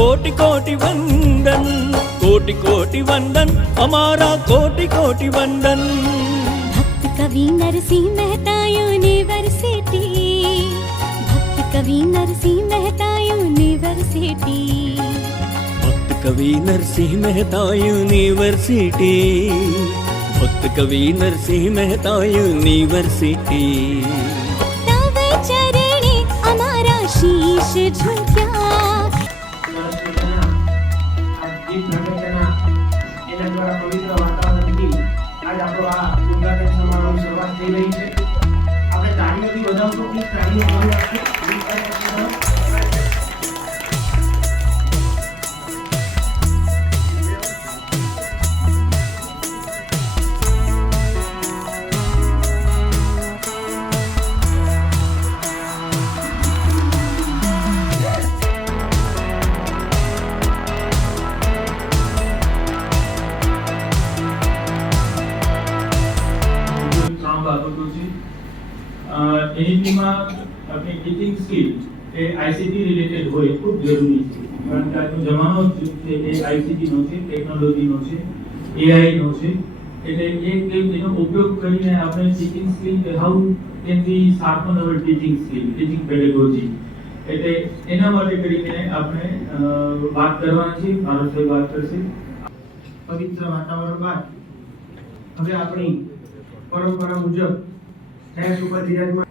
कोटि कोटि वंदन, कोटि कोटि वंदन, हमारा कोटि कोटि वंदन। भक्त कवि नरसिंह मेहता यूनिवर्सिटी, भक्त कवि नरसिंह मेहता यूनिवर्सिटी, भक्त कवि नरसिंह मेहता यूनिवर्सिटी, भक्त कवि नरसिंह मेहता यूनिवर्सिटी। तव चरणे अमारा शीश झुक्या। એનઈપીમાં આપણી ટીચિંગ સ્કિલ એ આઈસીટી રિલેટેડ હોય ખૂબ જરૂરી છે, કારણ કે આજનો જમાનો છે એ આઈસીટીનો છે, ટેકનોલોજીનો છે, એઆઈનો છે, એટલે એનો ઉપયોગ કરીને આપણે teaching skill how can we sharpen our teaching skill, teaching pedagogy, એટલે એના માટે કરીને આપણે વાત કરવાની છે. મારો સાહેબ વાત કરશે. પવિત્ર વાતાવરણ બાદ હવે આપણી પરંપરા મુજબ ડેશ ઉપર વિરાજમાન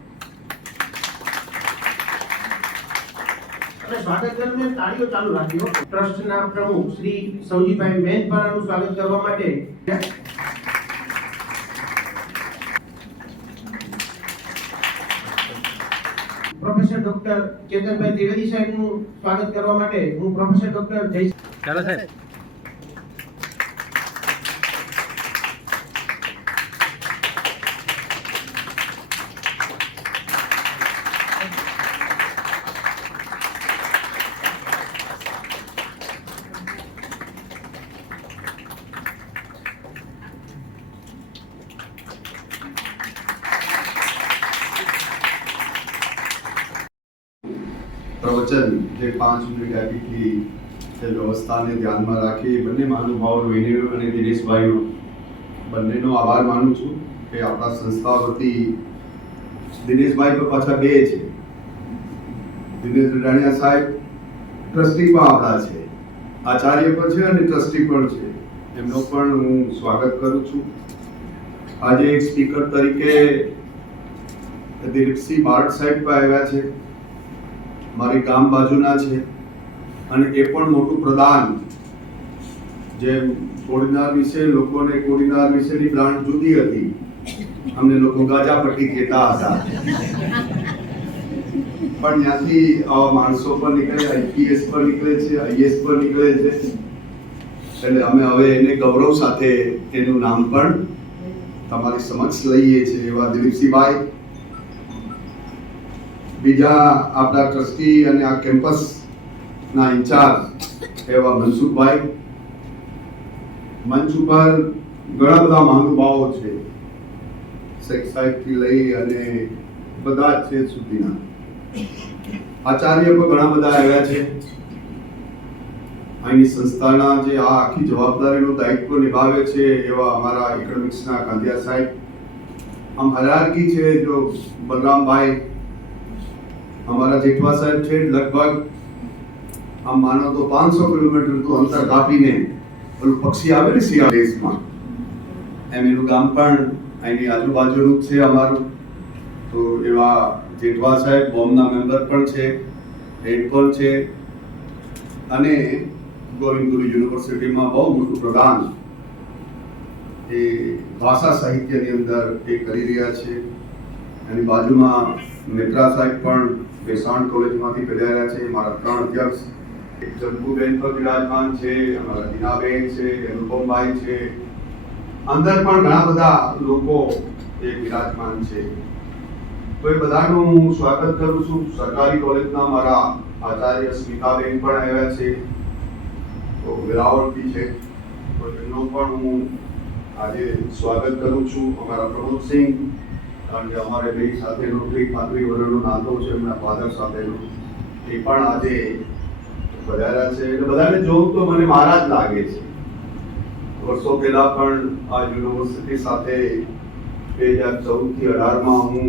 સ્વાગત દરમિયાન તાળીઓ ચાલુ રાખજો. ટ્રસ્ટના પ્રમુખ શ્રી સૌજીભાઈ મેનપરાનું સ્વાગત કરવા માટે પ્રોફેસર ડોક્ટર ચેતનભાઈ ત્રિવેદી સાહેબનું સ્વાગત કરવા માટે હું પ્રોફેસર ડોક્ટર જય ચાલો સાહેબ. પ્રવચન જે 5 મિનિટ આપી હતી તે વ્યવસ્થાને ધ્યાનમાં રાખી બંને મહાનુભાવો વિનય અને દિનેશભાઈનો બંનેનો આભાર માનું છું કે આપણા સંસ્થા વતી દિનેશભાઈ પર પાછા બે છે. દિનેશ રડાણિયા સાહેબ ટ્રસ્ટી પણ આપણા છે, આચાર્ય પણ છે અને ટ્રસ્ટી પણ છે. એમનો પણ હું સ્વાગત કરું છું. આજે એક સ્પીકર તરીકે દિલીપસિંહ બારડ સાહેબ પણ આવ્યા છે, મારી ગામ બાજુના છે, અને એ પણ મોટું પ્રદાન. જેમ કોડીનાર વિશે લોકોને કોડીનાર વિશેની બ્રાન્ડ જુદી હતી, અમને લોકો ગાજાપટ્ટી કહેતા હતા, પણ ત્યાંથી આવા માણસો પર નીકળે, આઈપીએસ પર નીકળે છે, આઈએસ પર નીકળે છે, એટલે અમે હવે એને ગૌરવ સાથે એનું નામ પણ તમારી સમક્ષ લઈએ છીએ. એવા દિલીપસિંહભાઈ, બીજા આપણા ટ્રસ્ટી અને આ કેમ્પસના ઇન્ચાર્જ એવા મનસુખભાઈ. મંચ ઉપર ઘણા બધા મહાનુભાવો છે, શેખ સાહેબથી લઈ અને બધા જ છે સુધીના આચાર્ય પણ ઘણા બધા આવ્યા છે. અહીંની સંસ્થાના જે આ આખી જવાબદારીનું દાયિત્વ નિભાવે છે એવા અમારા ઇકોનોમિક્સના કાંધિયા સાહેબ. આમ હરારકી છે, જો બલરામભાઈ हमारा जेठवा साहब છે, લગભગ આમ માનો તો 500 કિલોમીટર તો અંતર કાપીને ઓલું પક્ષી આવે ને શિયાળ દેશમાં, એમ એનું ગામ પણ અહીંની આજુબાજુનું જ છે અમારું. તો એવા જેઠવા સાહેબ બોમ્બના મેમ્બર પણ છે, હેડ પણ છે, અને ગોવિંદ ગુરુ યુનિવર્સિટીમાં બહુ મોટું પ્રદાન એ ભાષા સાહિત્યની અંદર એ કરી રહ્યા છે. એની બાજુમાં મિત્રા સાહેબ પણ વેસાણ કોલેજમાંથી પધાર્યા છે. મારા 3 અધ્યક્ષ એક જંબુબેન પર વિરાજમાન છે, અમારા દીનાબેન છે, અનુપમભાઈ છે, અંદર પણ ઘણા બધા લોકો એ વિરાજમાન છે. તો એ બધાનું હું સ્વાગત કરું છું. સરકારી કોલેજના મારા આચાર્ય સ્મિતાબેન પણ આવ્યા છે, તો વેરાવળથી છે, તો એમનો પણ હું આજે સ્વાગત કરું છું. અમારા પ્રમોદસિંહ, કારણ કે અમારે બે સાથેનો 35 વર્ષનો નાતો છે એમના ફાધર સાથેનો, એ પણ આજે પધાર્યા છે એટલે બધાને જોઉં તો મને મારા જ લાગે છે. વર્ષો પહેલા પણ આ યુનિવર્સિટી સાથે 2014 થી 18 હું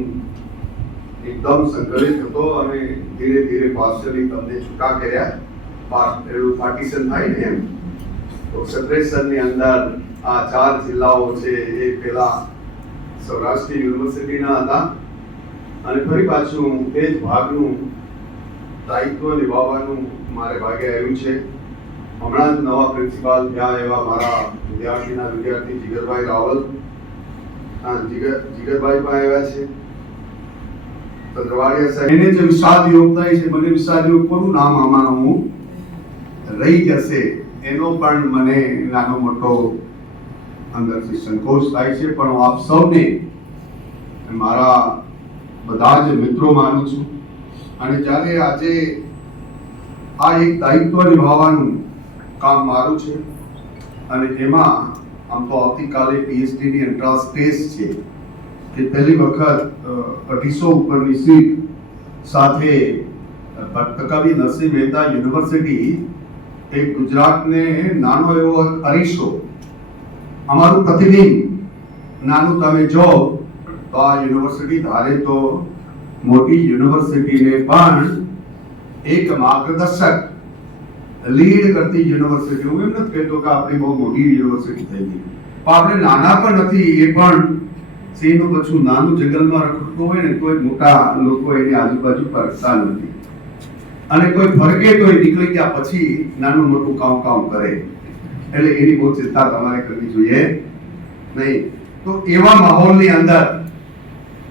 એકદમ સંઘર્ષિત હતો અને ધીરે ધીરે પાર્શિયલી તમને છૂટા કર્યા. પેલું પાર્ટીશન થાય ને એમ, તો સેપરેશનની અંદર આ 4 જિલ્લાઓ છે એ પહેલા સૌરાષ્ટ્ર યુનિવર્સિટીના હતા અને ફરી પાછું એ જ ભાગનું દાયિત્વ નિભાવવાનું મારે ભાગે આવ્યું છે. હમણાં જ નવા પ્રિન્સિપાલ થયા એવા મારા વિદ્યાર્થી જીગરભાઈ રાવલ, જીગરભાઈ પણ આવ્યા છે. ચંદ્રવાડિયા સાહેબ, એને જે વિષાદ યોગ થાય છે, મને વિષાદ યોગ કોનું નામ આમાં હું રહી જશે એનો પણ મને નાનો મોટો અંદરથી સંકોચ થાય છે. પણ હું આપ સૌને મારા બધા જ મિત્રો માનું છું અને જ્યારે આજે આ એક દાયિત્વ નિભાવવાનું કામ મારું છે અને એમાં આમ તો આવતીકાલે PhD ની એન્ટ્રાન્સ ટેસ્ટ છે કે પહેલી વખત 250 ઉપરની સીટ સાથે ભક્તકવિ નરસિંહ મહેતા યુનિવર્સિટી એક ગુજરાતને નાનો એવો અરીસો, અમારું પ્રતિબિંબ નાનું તમે જો તો આ યુનિવર્સિટી ધારે તો મોટી યુનિવર્સિટીને પણ એક માર્ગદર્શક લીડ કરતી યુનિવર્સિટી, હું એમ નથી કહેતો કે આપણી બહુ મોટી યુનિવર્સિટી થઈ ગઈ, પણ આપણે નાના પણ નથી. એ પણ સિંહનું બચ્ચું નાનું જંગલમાં રખડતું હોય ને કોઈ મોટા લોકો એની આજુબાજુ ફરતા નથી અને કોઈ ફરકે તો એ નીકળી ગયા પછી નાનું મોટું કામ કરે, એટલે એની બહુ ચિંતા તમારે કરવી જોઈએ નહીં. તો એવા માહોલની અંદર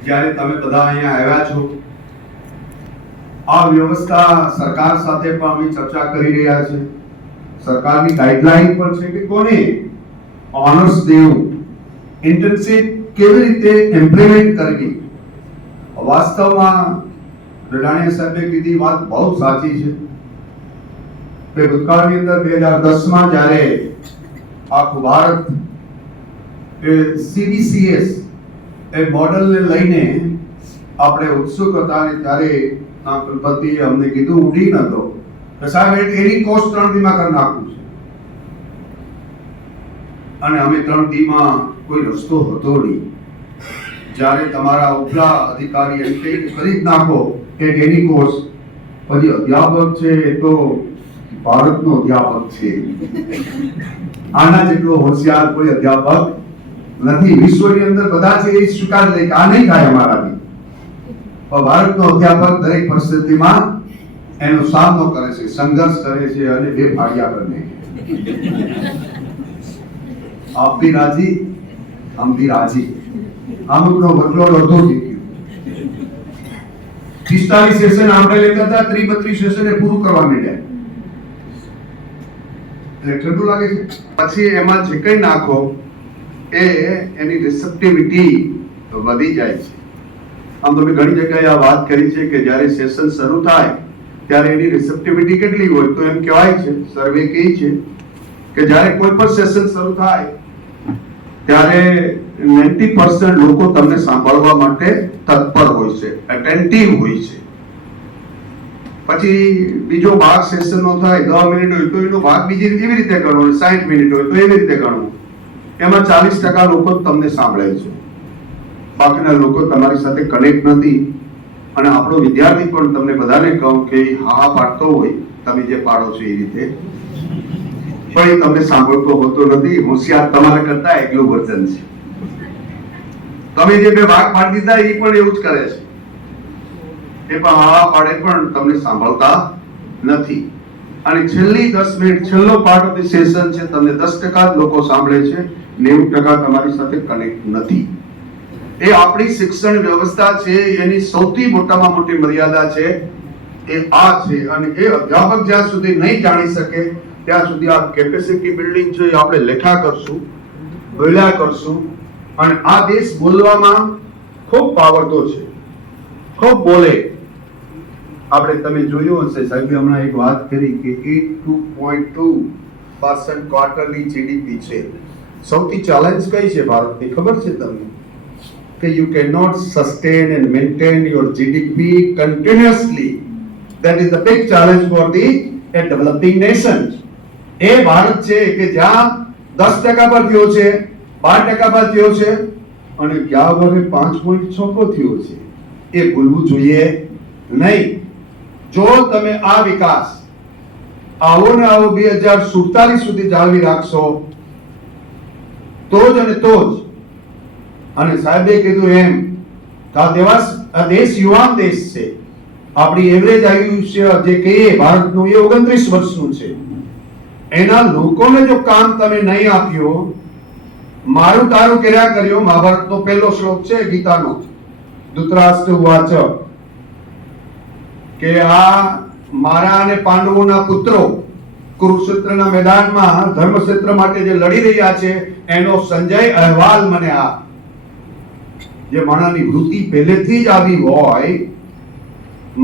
જ્યારે તમે બધા અહીંયા આવ્યા છો, આ વ્યવસ્થા સરકાર સાથે પણ અમે ચર્ચા કરી રહ્યા છે. સરકારની ગાઈડલાઈન પણ છે કે કોને ઓનર્સ દેવું, ઇન્ટર્નશિપ કેવી રીતે ઇમ્પ્લિમેન્ટ કરવી. વાસ્તવમાં રડાણીયા સાહેબે કીધી વાત બહુ સાચી છે કે ભૂતકાળની અંદર 2010માં જ્યારે આખું ભારત CBCS એ મોડલને લઈને આપણે ઉત્સુક હતા અને ત્યારે આ કુલપતિએ અમને કીધું ઉડી ન દો કે સાહેબ એની કોસ્ટ 3D માં કરી નાખવું છે અને અમે 3D માં કોઈ રસ્તો હતો નહીં. જ્યારે તમારા ઉપલા અધિકારી એમ કે કરી જ નાખો કે એની કોર્સ, પછી અધ્યાપક છે એ તો ભારતનો અધ્યાપક છે, આના જેટલો હોશિયાર કોઈ અધ્યાપક નથી. વિશ્વની અંદર બધા છે એ સ્વીકાર લે કે આ નહીં થાય અમારાથી, પણ ભારતનો અધ્યાપક દરેક પરિસ્થિતિમાં એનો સામનો કરે છે, સંઘર્ષ કરે છે અને બે ફાળિયા બને. આપ ભી રાજી, હમ ભી રાજી. અમુકનો વર્કલોડ અડધો થઈ ગયો. 45 સેશન આપણે લેતા હતા, 30-32 સેશન એ પૂરું કરવા માંડ્યા. એટલે ઠંડુ લાગે છે. પછી એમાં જે કંઈ નાખો એ એની રિસેપ્ટિવિટી વધી જાય છે. આમ તમે ઘણી જગ્યાએ આ વાત કરી છે કે જ્યારે સેશન શરૂ થાય ત્યારે એની રિસેપ્ટિવિટી કેટલી હોય, તો એમ કહેવાય છે, સર્વે કહે છે કે જ્યારે કોઈ પણ સેશન શરૂ થાય ત્યારે 90% લોકો તમને સાંભળવા માટે તત્પર હોય છે, એટેન્ટિવ હોય છે. પછી બીજો ભાગ સેશનનો થાય 10 મિનિટ હોય તો એનો ભાગ બીજી એવી રીતે ગણવો, 60 મિનિટ હોય તો એવી રીતે ગણવો. એમાં 40% લોકો તમને સાંભળે છે, બાકીના લોકો તમારી સાથે કનેક્ટ નથી. અને આપણો વિદ્યાર્થી પણ તમને બધાને કહું કે હા પાડતો હોય, તમે જે પાડો છો એ રીતે, પણ એ તમને સાંભળતો હોતો નથી. હોશિયાર તમારા કરતા એકલું વર્તન છે. તમે જે બે ભાગ પાડી દીધા એ પણ એવું જ કરે છે, એ પણ હા પાડે પણ તમને સાંભળતા નથી. અને છેલ્લી 10 મિનિટ, છેલ્લો પાર્ટ ઓફ ધ સેશન છે, તમને 10% જ લોકો સાંભળે છે, 90% તમારી સાથે કનેક્ટ નથી. એ આપણી શિક્ષણ વ્યવસ્થા છે, એની સૌથી મોટામાં મોટી મર્યાદા છે એ આ છે. અને એ અધ્યાપક જ્યાં સુધી નહીં જાણી શકે ત્યાં સુધી આ કેપેસિટી બિલ્ડિંગ છે એ આપણે લેખા કરશું, બોલ્યા કરશું. અને આ દેશ બોલવામાં ખૂબ પાવરતો છે, ખૂબ બોલે. આપણે તમે જોયું હશે, સાહેબે હમણાં એક વાત કરી કે 82.2% ક્વાર્ટરલી GDP છે. સૌથી ચેલેન્જ કઈ છે ભારતની ખબર છે તમને? કે you cannot sustain and maintain your GDP continuously. That is the big challenge for the એ ડેવલપિંગ નેશન. એ ભારત છે કે જ્યાં 10% પર થયો છે, 12% પર થયો છે અને ગયા વર્ષે 5.6 પર થયો છે. એ ભૂલવું જોઈએ નહીં. જો તમે આ વિકાસ આવો ને આવો 2047 સુધી જાળવી રાખશો તો જ અને તો જ. અને સાહેબે કીધું એમ કે આ દેશ યુવાન દેશ છે. આપણી એવરેજ આયુષ્ય જે કહીએ ભારતનું એ 29 વર્ષનું છે. એના લોકોને જો કામ તમે નહીં આપ્યો, મારું તારું કર્યા કર્યો, મહાભારતનો પહેલો શ્લોક છે ગીતાનો, ધૃતરાષ્ટ્ર ઉવાચ, કે આ મારા અને પાંડવોના પુત્રો કુરુક્ષેત્રના મેદાનમાં ધર્મક્ષેત્ર માટે જે લડી રહ્યા છે એનો સંજય અહેવાલ મને આ. જે માણસની વૃત્તિ પહેલેથી જ આવી હોય,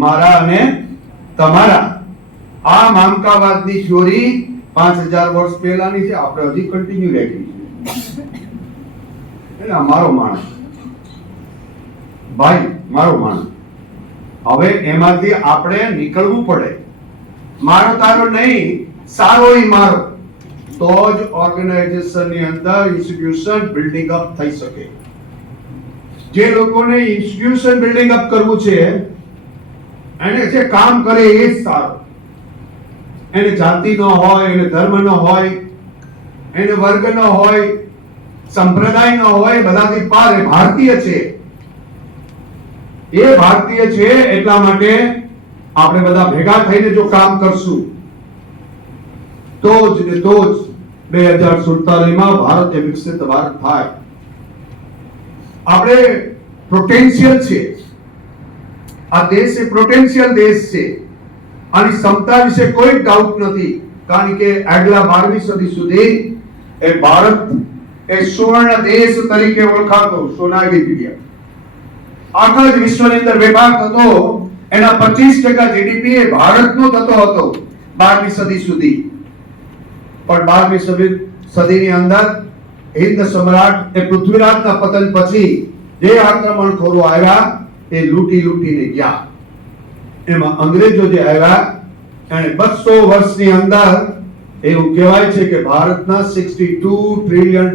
મારા અને તમારા આ મામકાવાદની થિયોરી 5000 વર્ષ પહેલાની છે, આપણે હજી કન્ટિન્યુ રાખી છે. એટલે મારો માણસ ભાઈ, મારો માણસ. હવે એમાંથી આપણે નીકળવું પડે. મારો તારો નહીં, સારો ઈ મારો, તો જ ઓર્ગેનાઇઝેશનની અંદર ઇન્સ્ટિટ્યુશન બિલ્ડિંગ અપ થઈ શકે. જે લોકોને ઇન્સ્ટિટ્યુશન બિલ્ડિંગ અપ કરવું છે એને જે કામ કરે એ જ સારું. એને જાતિ નો હોય, એને ધર્મ નો હોય, એને વર્ગ નો હોય, સંપ્રદાય નો હોય, બધાથી પાર એ ભારતીય છે. એ ભારતીય છે એટલા માટે આપણે બધા ભેગા થઈને જો કામ કરશું તો જ 2047 માં ભારત એ વિકસિત ભારત થાય. આપણે પોટેન્શિયલ છે. આ દેશ એ પોટેન્શિયલ દેશ છે. આની ક્ષમતા વિશે કોઈ ડાઉટ નથી. કારણ કે આગલા 12મી સદી સુધી એ ભારત એ સુવર્ણ દેશ તરીકે ઓળખાતો, સોનાની જગ્યા. આખા જ વિશ્વની અંદર વેપાર થતો, એના 25% જીડીપી એ ભારતનો થતો હતો 12મી સદી સુધી. પણ 12મી સદીની અંદર હિન્દ સમ્રાટ એ પૃથ્વીરાજના પતન પછી જે આક્રમણખોરો આવ્યા એ લૂંટીને ગયા. એમાં અંગ્રેજો જે આવ્યા એને 200 વર્ષની અંદર એવું કહેવાય છે કે ભારતના $62 ટ્રિલિયન,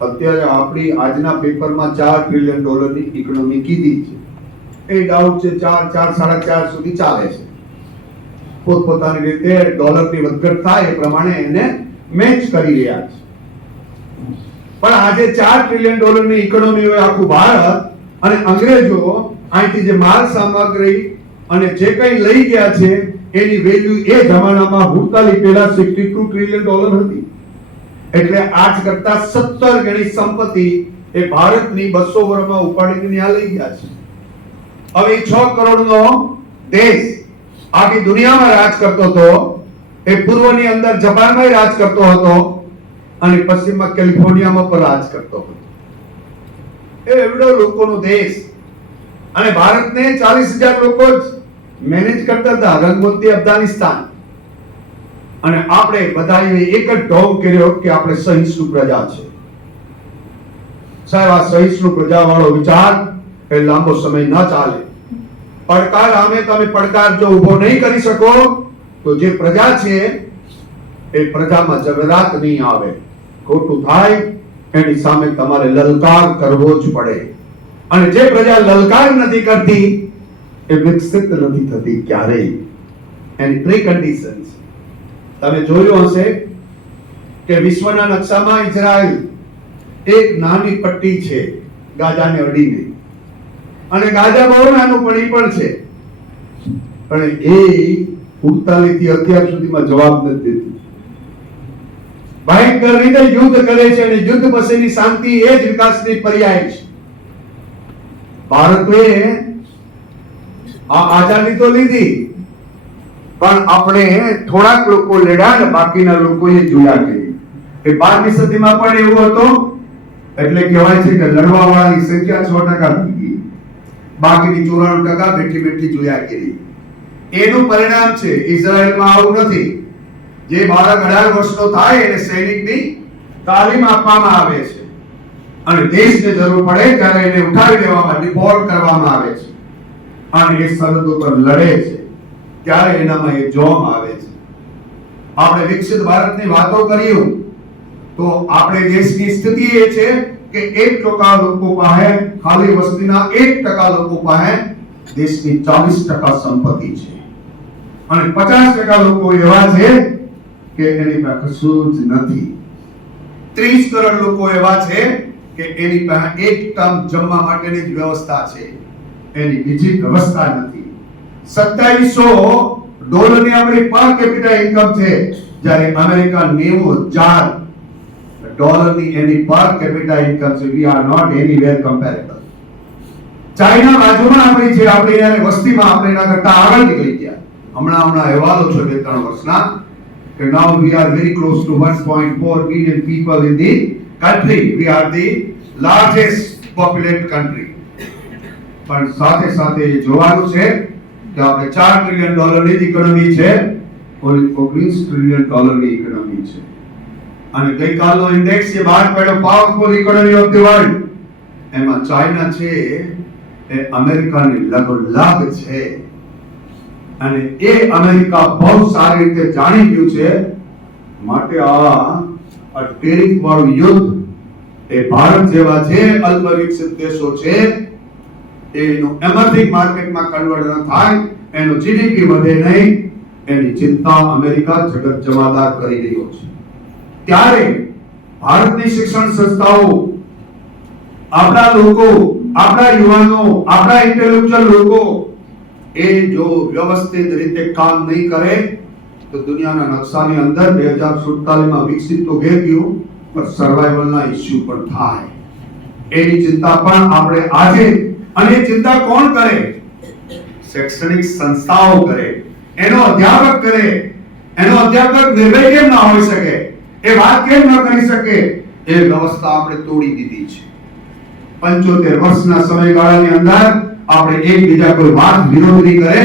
અત્યારે આપણી આજના પેપરમાં $4 ટ્રિલિયન ની ઇકોનોમી કીધી છે. એ ડાઉટ છે 4, 4.5 સુધી ચાલે છે. પોતપોતાની રીતે ડોલરની વધઘટ થાય એ પ્રમાણે એને મેચ કરી રહ્યા છે. પણ આજે $4 ટ્રિલિયન ની ઇકોનોમી હોય આખું ભારત, અને અંગ્રેજો અહીંથી જે માલ સામગ્રી અને જે કંઈ લઈ ગયા છે એની વેલ્યુ એ જમાનામાં 47 પહેલા $62 ટ્રિલિયન હતી. એટલે આજ કરતા 17 ગણી સંપત્તિ એ ભારતની 200 વર્ષમાં ઉપાડીને ત્યાં લઈ ગયા છે. હવે 6 કરોડનો દેશ આખી દુનિયામાં રાજ કરતો હતો. એ પૂર્વની અંદર જાપાનમાં રાજ કરતો હતો અને પશ્ચિમમાં કેલિફોર્નિયામાં પણ રાજ કરતો હતો. એ એવડો લોકોનો દેશ, અને ભારતને 40,000 લોકો જ મેનેજ કરતા હતા. રંગમોતી અફઘાનિસ્તાન. અને આપણે બધાએ એક જ ઢોંગ કર્યો કે આપણે સહિષ્ણુ પ્રજા છે. સાહેબ, આ સહિષ્ણુ પ્રજા વાળો વિચાર એ લાંબો સમય ન ચાલે. પડકાર સામે તમે પડકાર જો ઉભો નહીં કરી શકો તો જે પ્રજા છે એ પ્રજામાં જગરાત નહીં આવે. ખોટું થાય એની સામે તમારે લલકાર કરવો જ પડે. અને જે પ્રજા લલકાર નથી કરતી એ વિકસિત નથી થતી ક્યારેય. એની પ્રીકન્ડિશન્સ તમે જોયું હશે કે વિશ્વના નકશામાં ઇઝરાયલ એક નાની પટ્ટી છે ગાઝાને અડીને, અને ગાઝા બહુ નાનું પણ છે, પણ એ 48 થી અત્યાર સુધીમાં જવાબ નથી દેતી. ભયંકર રીતે યુદ્ધ કરે છે, અને યુદ્ધ પછીની શાંતિ એ જ વિકાસની પર્યાય છે. ભારતે આ આઝાદી તો લીધી, પણ આપણે થોડાક લોકો લડ્યા ને બાકીના લોકોએ જોયા કરી. એ 12મી સદીમાં પણ એવું હતું. એટલે કહેવાય છે કે લડવા વાળાની સંખ્યા 6% થઈ ગઈ, બાકીની 94% બેઠી જોયા કરી. એનું પરિણામ છે ઇઝરાયલમાં આવું નથી. જે બાળક 18 વર્ષનો થાય એને સૈનિકની તાલીમ આપવામાં આવે છે, અને દેશને જરૂર પડે ત્યારે એને ઉઠાવી લેવામાં, ડિપોર્ટ કરવામાં આવે છે, અને એ સરહદો પર લડે છે. ત્યારે એનામાં એ જોવામાં આવે છે. આપણે વિકસિત ભારતની વાતો કરીએ તો આપણે દેશની સ્થિતિ એ છે કે 1% લોકો પાસે, ખાલી વસ્તીના 1% લોકો પાસે દેશની 40% સંપત્તિ છે અને 50% લોકો એવા છે કે એની પાસે કશું જ નથી. 30 કરોડ લોકો એવા છે કે એની પાસે એક ટાઈમ જમવા માટેની જ વ્યવસ્થા છે, એની બીજી વ્યવસ્થા નથી. $2700 ની આપણી પર કેપિટા ઇન્કમ છે, જ્યારે અમેરિકા $90,000 ની એની પર કેપિટા ઇન્કમ છે. We are not anywhere comparable. China બાજુમાં આપણી છે, આપણે એને વસ્તીમાં આપણે એના કરતા આગળ નીકળી ગયા. હમણાં અહેવાલો છે 2-3 વર્ષના કે now we are very close to 1.4 billion people in the country. We are the largest populated country. પણ સાથે સાથે એ જોવાનું છે કે આપણે $4 trillion ની ઇકોનોમી છે, $19 trillion ની ઇકોનોમી છે. અને ગઈકાલનો ઇન્ડેક્સ એ બહાર પડ્યો powerful economy of the world, એમાં ચાઇના છે એ અમેરિકાની લગોલાગ છે. અને એ અમેરિકા બહુ સારી રીતે જાણી ગયું છે, માટે આ ટેરિફ વાળું યુદ્ધ એ ભારત જેવા જે અલ્પ વિકસિત દેશો છે એનું એમર્જિંગ માર્કેટમાં કન્વર્ટ ન થાય, એનો જીડીપી વધે નહીં, એની ચિંતા અમેરિકા જગત જમાદાર કરી રહ્યો છે. ત્યારે ભારતની શિક્ષણ સંસ્થાઓ, આપણા લોકો, આપણા યુવાનો, આપણા ઇન્ટેલેક્ચ્યુઅલ લોકો એ જો વ્યવસ્થિત રીતે કામ નહીં કરે તો દુનિયાના નકશાની અંદર 2047 માં વિકસિત તો ગયું પણ સર્વાઈવલના ઇશ્યુ પણ થાય. એની ચિંતા પણ આપણે આજે, અને ચિંતા કોણ કરે? શૈક્ષણિક સંસ્થાઓ કરે, એનો અધ્યાપક કરે. એનો અધ્યાપક નિર્ભય કેમ ના હોઈ શકે? એ વાત કેમ ન કરી શકે? એ વ્યવસ્થા આપણે તોડી દીધી છે. 75 વર્ષના સમયગાળાની અંદર આપણે એકબીજા કોઈ વાત વિરોધ નહીં કરે,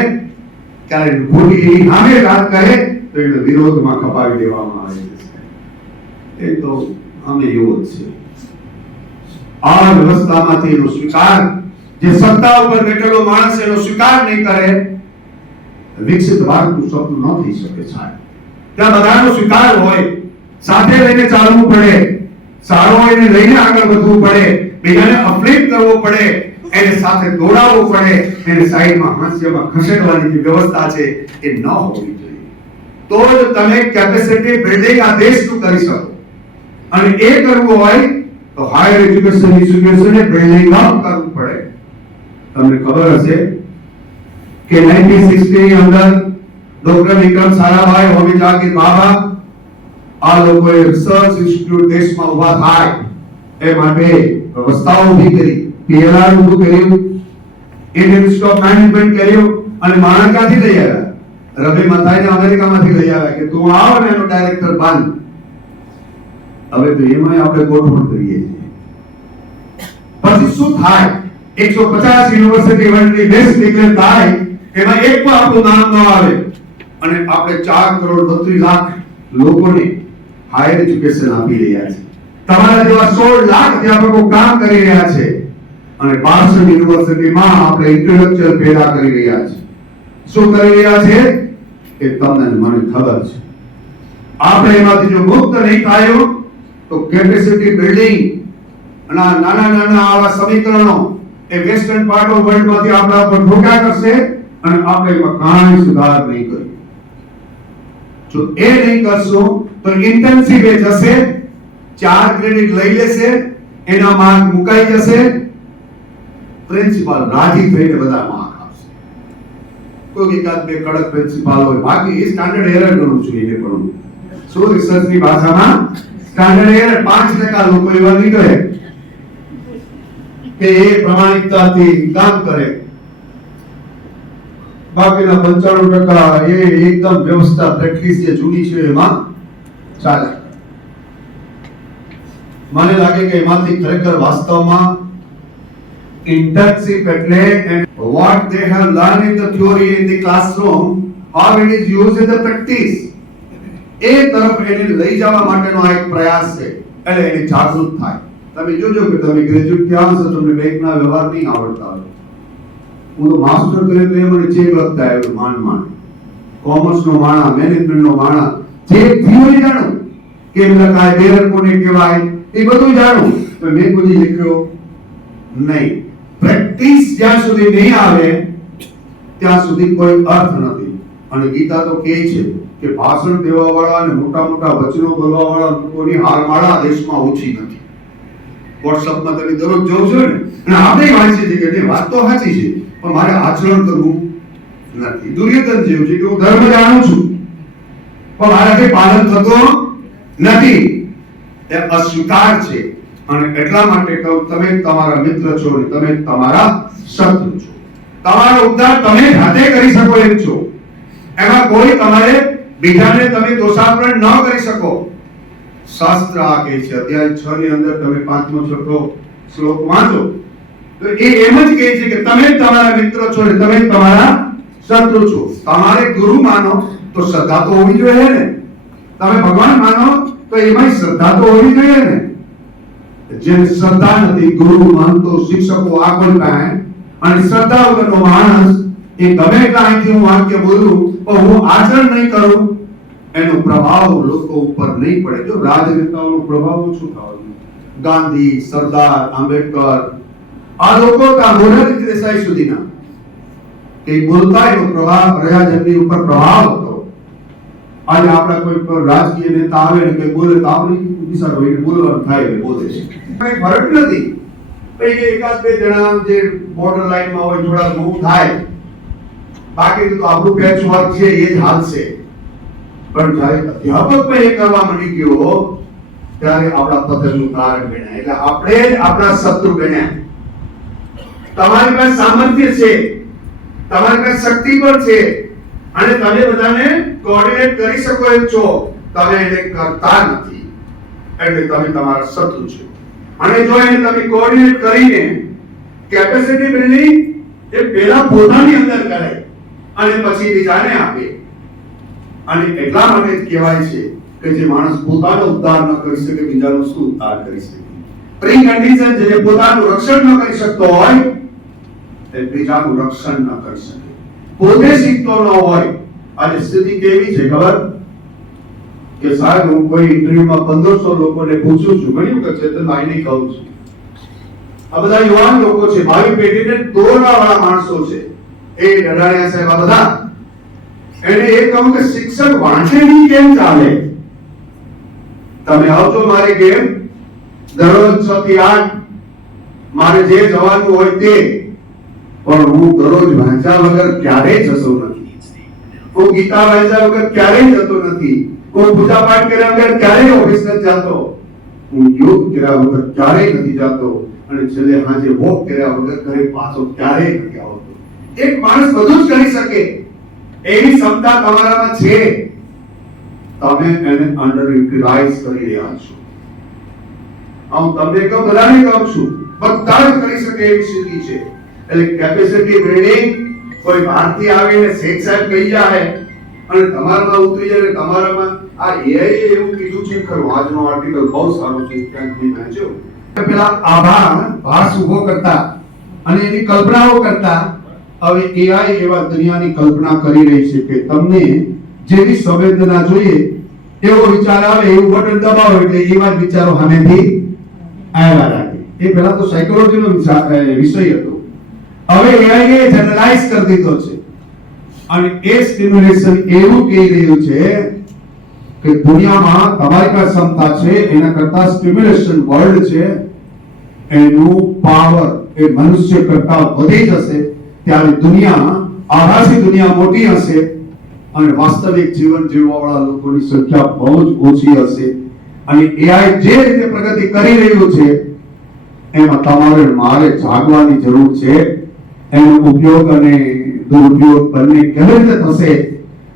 ત્યારે ખોટી એની સામે વાત કરે તો એને વિરોધમાં ખપાવી દેવામાં આવે છે. એ તો અમે એવો જ છે. આ વ્યવસ્થામાંથી એનો સ્વીકાર, જે સત્તા ઉપર બેઠેલો માણસ એનો સ્વીકાર નહીં કરે, વિકસિત ભારતનું સપનું ન થઈ શકે. સાહેબ, ત્યાં બધાનો સ્વીકાર હોય, સાથે લઈને ચાલવું પડે, સારો એને લઈને આગળ વધવું પડે, બીજાને અપલિફ્ટ કરવો પડે, એને સાથે દોડાવવું પડે, એને સાઈડમાં હાસ્યમાં ખસેડવાની જે વ્યવસ્થા છે એ ન હોવી જોઈએ. તો જ તમે કેપેસિટી બિલ્ડિંગ આ દેશનું કરી શકો. અને એ કરવું હોય તો હાયર એજ્યુકેશન ઇન્સ્ટિટ્યુશનને બિલ્ડિંગ અપ કરવું પડે. તમને ખબર હશે કે 1960 ની અંદર ડોક્ટર વિક્રમ સારાભાઈ, હોમી જાગીર બાબા, આ લોકોએ રિસર્ચ ઇન્સ્ટિટ્યૂટ દેશમાં ઉભા થાય એ માટે વ્યવસ્થાઓ ઊભી કરી. PLR ઊભું કર્યું, ઇન્ડિયન ઇન્સ્ટિટ્યૂટ ઓફ મેનેજમેન્ટ કર્યું, અને માણસ ક્યાંથી લઈ આવ્યા? રવિ મથાઈને અમેરિકામાંથી લઈ આવ્યા કે તું આવ ને એનો ડાયરેક્ટર બન. હવે તો એમાં આપણે ગોઠવણ કરીએ છીએ. પછી શું થાય? 150 યુનિવર્સિટી વર્લ્ડની બેસ્ટ ડિક્લેર થાય, એમાં એક પણ આપણું નામ ન આવે, અને આપણે 4 કરોડ 32 લાખ લોકોને હાયર એજ્યુકેશન આપી રહ્યા છે. તમારા જેવા 16 લાખ અધ્યાપકો કામ કરી રહ્યા છે, અને 62 યુનિવર્સિટીમાં આપણે ઇન્ટેલેક્ચ્યુઅલ પેદા કરી રહ્યા છે. શું કરી રહ્યા છે એ તમને મને ખબર છે. આપણે એમાંથી જો મુક્ત નહીં થાય તો કેપેસિટી બિલ્ડિંગ અને નાના આવા સમીકરણો એ વેસ્ટર્ન પાર્ટ ઓફ વર્લ્ડ માંથી આપણા ઉપર ઠોક્યા કરશે, અને આપણે એમાં કાંઈ સુધાર નહીં કરીએ. જો એ નહીં કરશું તો ઇન્ટેન્સિવ એ જશે, 4 ક્રેડિટ લઈ લેશે, એના માર્ક મુકાઈ જશે, પ્રિન્સિપાલ રાજી થઈને બધા માર્ક આપશે. કોઈ એકાદ બે કડક પ્રિન્સિપાલ હોય, બાકી એ સ્ટાન્ડર્ડ એરર ગણવું જોઈએ. પણ શું રિસર્ચની ભાષામાં સ્ટાન્ડર્ડ એરર 5% લોકો એવા નીકળે કે એ પ્રમાણિકતાથી કામ કરે, બાકીના 95% એ એકદમ વ્યવસ્થા પ્રેક્ટિસ જે જૂની છે એમાં ચાલે. મને લાગે કે એમાંથી ખરેખર વાસ્તવમાં internship એટલે what they have learned in the theory in the classroom, how it is used in the practice, એ તરફ એને લઈ જવા માટેનો આ એક પ્રયાસ છે. એટલે એને જાગૃત થાય. તમે જોજો કે તમે ગ્રેજ્યુએટ થયા હશો, તમને બેંકના વ્યવહાર નહીં આવડતા હોય. હું તો માસ્ટર કર્યો તો એ મને ચેક લખતા આવ્યો માંડ. કોમર્સનો માણા, મેનેજમેન્ટનો માણા, જે થિયરી જાણું કેમ લખાય, બેરર કોને કહેવાય, એ બધું જાણું, તો મેં કોઈ લખ્યો નહીં. પ્રેક્ટિસ જ્યાં સુધી નહીં આવે ત્યાં સુધી કોઈ અર્થ નથી. અને ગીતા તો કહે છે કે ભાષણ દેવા વાળા અને મોટા મોટા વચનો બોલવા વાળા લોકોની હારમાળા આ દેશમાં ઓછી નથી. વોટ્સઅપમાં તમે દરરોજ જોવો છો ને, અને આપણે વાંચીએ છીએ કે નહીં, વાત તો સાચી છે, પણ મારે આચરણ કરવું નથી. દુર્યોધન જેવું છે કે હું ધર્મ જાણું છું પણ મારાથી પાલન થતો નથી, એ અસ્વીકાર છે. અને એટલા માટે કહું, તમે તમારા મિત્ર છો ને તમે તમારા શત્રુ છો. તમારો ઉદ્ધાર તમે જાતે કરી શકો એમ છો, એમાં કોઈ તમારે બીજાને તમે દોષારોપણ ન કરી શકો. શાસ્ત્ર આ કહે છે, અધ્યાય 6 ની અંદર તમે 5મો 6થો શ્લોક વાંચો તો એ એમ જ કહે છે કે તમે તમારા મિત્ર છો ને તમે તમારા શત્રુ છો. તમારે ગુરુ માનો તો શ્રદ્ધા તો હોવી જોઈએ ને, તમે ભગવાન માનો તો એમાં શ્રદ્ધા તો હોવી જોઈએ ને. જેને શ્રદ્ધા નથી, ગુરુ માનતો શિક્ષકો આગળ કાંઈ, અને શ્રદ્ધા વગરનો માણસ એ ગમે કાંઈથી હું વાક્ય બોલું પણ હું આચરણ નહીં કરું, એનો પ્રભાવ લોકો ઉપર નહીં પડે. જો રાજનેતાઓનો પ્રભાવ ઓછો થવાનો, ગાંધી, સરદાર, આંબેડકર, આ લોકો મોરારજી દેસાઈ સુધીના એ બોલતા એનો પ્રભાવ રહ્યા, જેમની ઉપર પ્રભાવ હતો. આજે આપણા કોઈ પર રાજકીય નેતા આવે ને કે બોલે તો આપણી દિશા હોય બોલવાનું થાય એટલે બોલે છે, કઈ ફરક નથી. એકાદ બે જણા જે બોર્ડર લાઈનમાં હોય થોડા મૂવ થાય, બાકી તો આપણું પેચ વર્ક છે એ જ હાલશે. પણ જ્યારે અધ્યાપક પણ એ કરવા માંડી ગયો ત્યારે આપણા પતનનું કારણ ગણાય, એટલે આપણે જ આપણા શત્રુ ગણ્યા. તમારી પાસે સામર્થ્ય છે, તમારી પાસે શક્તિ પણ છે, અને તમે બધાને કોઓર્ડિનેટ કરી શકો એમ છો, તમે એને કરતા નથી, એટલે તમે તમારા શત્રુ છો. અને જો એને તમે કોઓર્ડિનેટ કરીને કેપેસિટી બિલ્ડિંગ એ પહેલા પોતાની અંદર કરે અને પછી બીજાને આપે. અને એટલા માટે જ કહેવાય છે કે જે માણસ પોતાનો ઉદ્ધાર ન કરી શકે બીજાનો શું ઉદ્ધાર કરી શકે. પ્રી કન્ડિશન જે પોતાનું રક્ષણ ન કરી શકતો હોય એ બીજાનું રક્ષણ ન કરી શકે, પોતે શીખતો ન હોય. આજે સ્થિતિ કેવી છે ખબર કે સાહેબ, હું કોઈ ઇન્ટરવ્યુમાં 1500 લોકોને પૂછું છું, ઘણી વખત ચેતન આઈને કહું છું, આ બધા યુવાન લોકો છે, ભાવિ પેઢીને દોરવા વાળા માણસો છે, એ ડડાણિયા સાહેબ આ બધા, એને એ કહું કે શિક્ષક વાંચેની કેમ ચાલે? તમે આવજો મારી ગેમ દરરોજ 6 થી 8, મારે જે જવાનું હોય તે, પણ હું દરરોજ વાંચ્યા વગર ક્યારેય જતો નથી. હું ગીતા વાંચ્યા વગર ક્યારેય જતો નથી. હું પૂજા પાઠ કર્યા વગર ક્યારેય ઓફિસ નથી જતો. હું યોગ કર્યા વગર ક્યારેય નથી જતો. અને છેલ્લે સાંજે વોક કર્યા વગર ઘરે પાછો ક્યારેય નથી આવતો. એક માણસ બધું જ કરી શકે એવી ક્ષમતા તમારામાં છે, તમે એને અંડર યુટિલાઇઝ કરી રહ્યા છો. હું તમને કહું, બધાને કહું છું, બધા જ કરી શકે એવી સ્થિતિ છે. એટલે કેપેસિટી બિલ્ડિંગ કોઈ બહારથી આવીને શેખ સાહેબ કહી જાય અને તમારામાં ઉતરી જાય, તમારામાં આ એઆઈ એવું કીધું છે ખરું. આજનો આર્ટિકલ બહુ સારો છે, ક્યાંક મેં વાંચ્યો. પેલા આભાર ભાસ ઉભો કરતા અને એની કલ્પનાઓ કરતા, હવે એઆઈ એવા દુનિયાની કલ્પના કરી રહી છે કે તમને જેવી સંવેદના જોઈએ એવો વિચાર આવે, એવું બટન દબાવો એટલે એવા જ વિચારો સામેથી આવ્યા લાગે. એ પહેલા તો સાયકોલોજીનો વિષય હતો, હવે એઆઈ એ જનરલાઇઝ કરી દીધો છે. અને એ સ્ટિમ્યુલેશન એવું કહી રહ્યું છે કે દુનિયામાં તમારી પાસે ક્ષમતા છે એના કરતા સ્ટિમ્યુલેશન વર્લ્ડ છે, એનું પાવર એ મનુષ્ય કરતા વધી જશે. ત્યારે દુનિયા, આભાસી દુનિયા મોટી હશે અને વાસ્તવિક જીવન જીવવા વાળા લોકોની સંખ્યા બહુ જ ઓછી હશે. અને એઆઈ જે રીતે પ્રગતિ કરી રહ્યું છે એમાં તમારે મારે જાગવાની જરૂર છે. એનો ઉપયોગ અને દુરુપયોગ બંને કેવી રીતે થશે?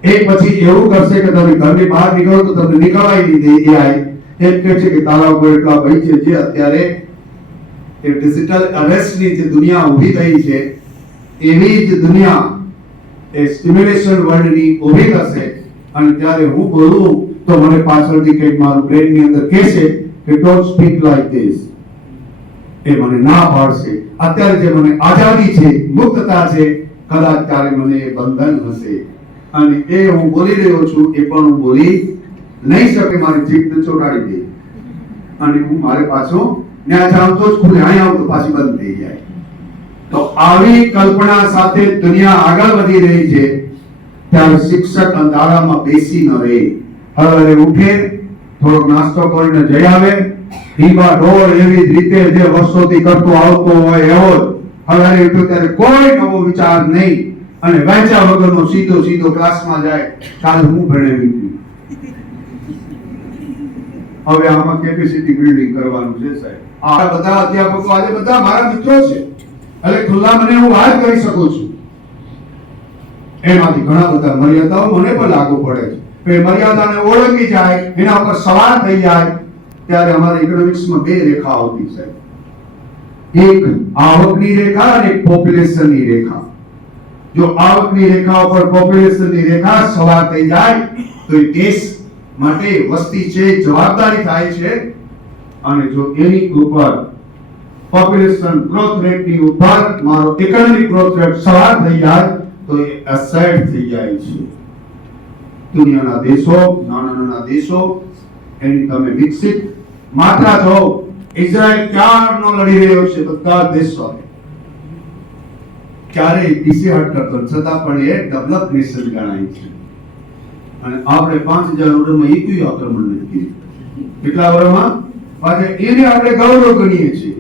એક પછી એવું કરશે કે તમે ઘરની બહાર નીકળો તો તમને નીકળવાય નહીં દે. એઆઈ એમ કહે છે કે તારા ઉપર એટલા ભય છે. જે અત્યારે એ ડિજિટલ અરેસ્ટની જે દુનિયા ઊભી થઈ છે એવી જ દુનિયા એ સ્ટિમ્યુલેશન વર્લ્ડની ઊભી થશે. અને ત્યારે હું બોલું તો મને પાછળથી કંઈક મારું બ્રેનની અંદર કહેશે કે ડોન્ટ સ્પીક લાઈક ધીસ, એ મને ના પાડશે. અત્યારે જે મને આઝાદી છે, મુક્તતા છે, કદાચ ત્યારે મને એ બંધન હશે. અને એ હું બોલી રહ્યો છું એ પણ હું બોલી નહીં શકે, મારી જીભને ચોટાડી દે અને હું મારે પાછો ત્યાં જાઉં તો જ ખુલે, અહીંયા આવું તો પાછી બંધ થઈ જાય. તો આવી કલ્પના સાથે દુનિયા આગળ વધી રહી છે ત્યારે શિક્ષક અંધારામાં બેસી ન રહે. સવારે ઉઠે, થોડોક નાસ્તો કરીને જઈ આવે, ઢીબા ઢોળ એવી જ રીતે જે વર્ષોથી કરતો આવતો હોય એવો જ. સવારે ઉઠ્યો ત્યારે કોઈ નવો વિચાર નહીં અને વાંચ્યા વગરનો સીધો ક્લાસમાં જાય. કાલ હું ભણાવી છું. હવે આમાં કેપેસિટી બિલ્ડિંગ કરવાનું છે સાહેબ. આ બધા અધ્યાપકો આજે બધા મારા મિત્રો છે, એટલે ખુલ્લા મને હું વાત કરી શકું છું. એમાંથી ઘણા બધા મર્યાદાઓ મને પણ લાગુ પડે છે. એ મર્યાદાને ઓળંગી જાય, એના ઉપર સવાર થઈ જાય ત્યારે અમારા ઇકોનોમિક્સમાં બે રેખા આવતી છે. એક આવકની રેખા અને એક પોપ્યુલેશનની રેખા. જો આવકની રેખા ઉપર પોપ્યુલેશનની રેખા સવાર થઈ જાય તો એ દેશ માટે વસ્તી છે જવાબદારી થાય છે, અને જો એની ઉપર પોપ્યુલેશન ગ્રોથ રેટ ની ઉપર મારો ઇકોનોમિક ગ્રોથ રેટ સવાર થઈ જાય તો એ એસેટ થઈ જાય છે. દુનિયાના દેશો, નાના દેશો, એની તમે વિકસિત માત્રા જો ઇઝરાયલ ક્યારનો લડી રહ્યો છે, બધા દેશો ક્યારેય પીછેહટ કરતો છતાં પણ એ ડેવલપ નેશન ગણાય છે. અને આપણે 5000 વર્ષમાં એકય આક્રમણ નથી કર્યું. કેટલા વર્ષમાં? પાછા એને આપણે ગૌરવ ગણીએ છીએ.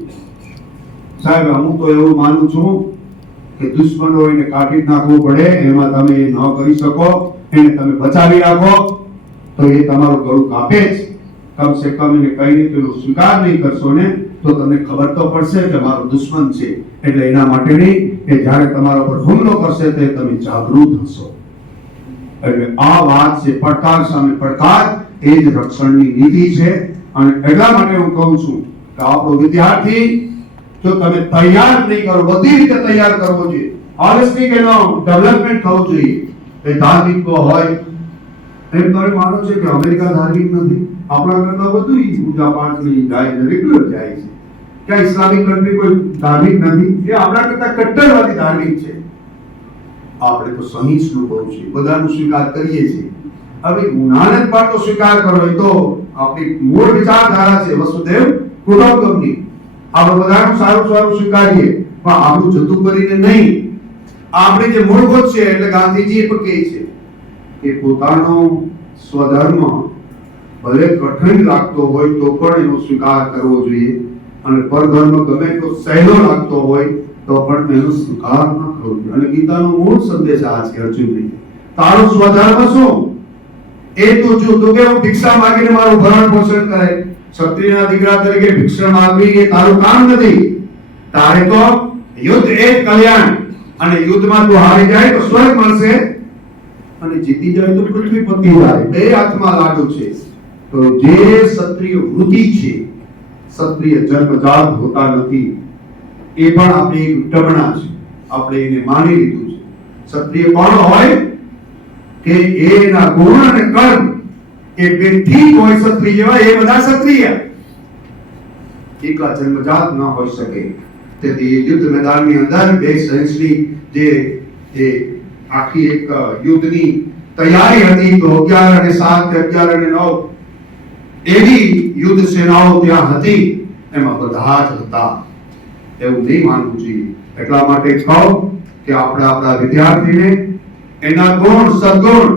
સાહેબ હું તો એવું માનું છું કે દુશ્મનો એને કાઢી નાખવું પડે, એમાં તમે એ ન કરી શકો, એને તમે બચાવી રાખો તો એ તમારું ગળું કાપે જ. કમ સે કમ એને કઈ રીતે સ્વીકાર નહીં કરશો ને તો તમને ખબર તો પડશે કે મારો દુશ્મન છે, એટલે એના માટે નહીં કે જ્યારે તમારા પર હુમલો કરશે તે તમે જાગૃત હશો. એટલે આ વાત છે, પડકાર સામે પડકાર, એ જ રક્ષણની નીતિ છે. અને એટલા માટે હું કહું છું કે આપણો વિદ્યાર્થી જો તમે તૈયાર નહીં કરો, બધી રીતે તૈયાર કરવો જોઈએ, હોલિસ્ટિક એનો ડેવલપમેન્ટ થવું જોઈએ. એ ધાર્મિક હોય, એમ તમે માનો છો કે અમેરિકા ધાર્મિક નથી? આપણા કરતા બધું પૂજા પાઠની જાય છે, રેગ્યુલર જાય છે. ક્યાં ઇસ્લામિક કન્ટ્રી કોઈ ધાર્મિક નથી? એ આપણા કરતા કટ્ટરવાદી ધાર્મિક છે. આપણે તો સહિષ્ણુ બહુ છે, બધાનો સ્વીકાર કરીએ છીએ. હવે ગુનાને પણ તો સ્વીકાર કરો, એ તો આપણી મૂળ વિચારધારા છે, વસુદેવ કુટુંબકમની. આપણે બધાનું સારું સ્વીકારીએ, પણ આપણું જતું કરીને નહીં. આપણી જે મૂળભૂત છે, એટલે ગાંધીજી પણ કહે છે કે પોતાનો સ્વધર્મ ભલે કઠિન લાગતો હોય તો પણ એનો સ્વીકાર કરવો જોઈએ, અને પરધર્મ ગમે તો સહેલો લાગતો હોય તો પણ એનો સ્વીકાર ન કરવો જોઈએ. અને ગીતાનો મૂળ સંદેશ આ છે અર્જુનને, તારો સ્વધર્મ શું? એ તું જો તો કે હું ભિક્ષા માંગીને મારું ભરણ પોષણ કરે. ક્ષત્રિયના દીકરા તરીકે ભિક્ષા માંગવી એ તારું કામ નથી. તારે તો યુદ્ધ એ જ કલ્યાણ, અને યુદ્ધમાં તું હારી જાય તો સ્વર્ગ મળશે, અને જીતી જાય તો પૃથ્વી પતિ જાય. બે હાથમાં લાડુ છે. તો જે ક્ષત્રિય વૃત્તિ છે, ક્ષત્રિય જન્મજાત હોતા નથી, એ પણ આપણી એક વિટંબણા છે. આપણે એને માની લીધું છે. ક્ષત્રિય કોણ હોય કે એના ગુણ અને કર્મ એ બે ઠીક હોય ક્ષત્રિય જેવા, એ બધા ક્ષત્રિય. એકલા જન્મજાત ન હોઈ શકે. તેથી યુદ્ધ મેદાનની અંદર બે સૈનિકની જે આખી એક યુદ્ધની તૈયારી હતી, તો 11 અને 7 11 અને 9 એવી યુદ્ધ સેનાઓ ત્યાં હતી, એમાં બધા જ હતા. એવું નહીં માનવું જોઈએ. એટલા માટે કહો કે આપણે આપણા વિદ્યાર્થીને એના ગુણ, સદગુણ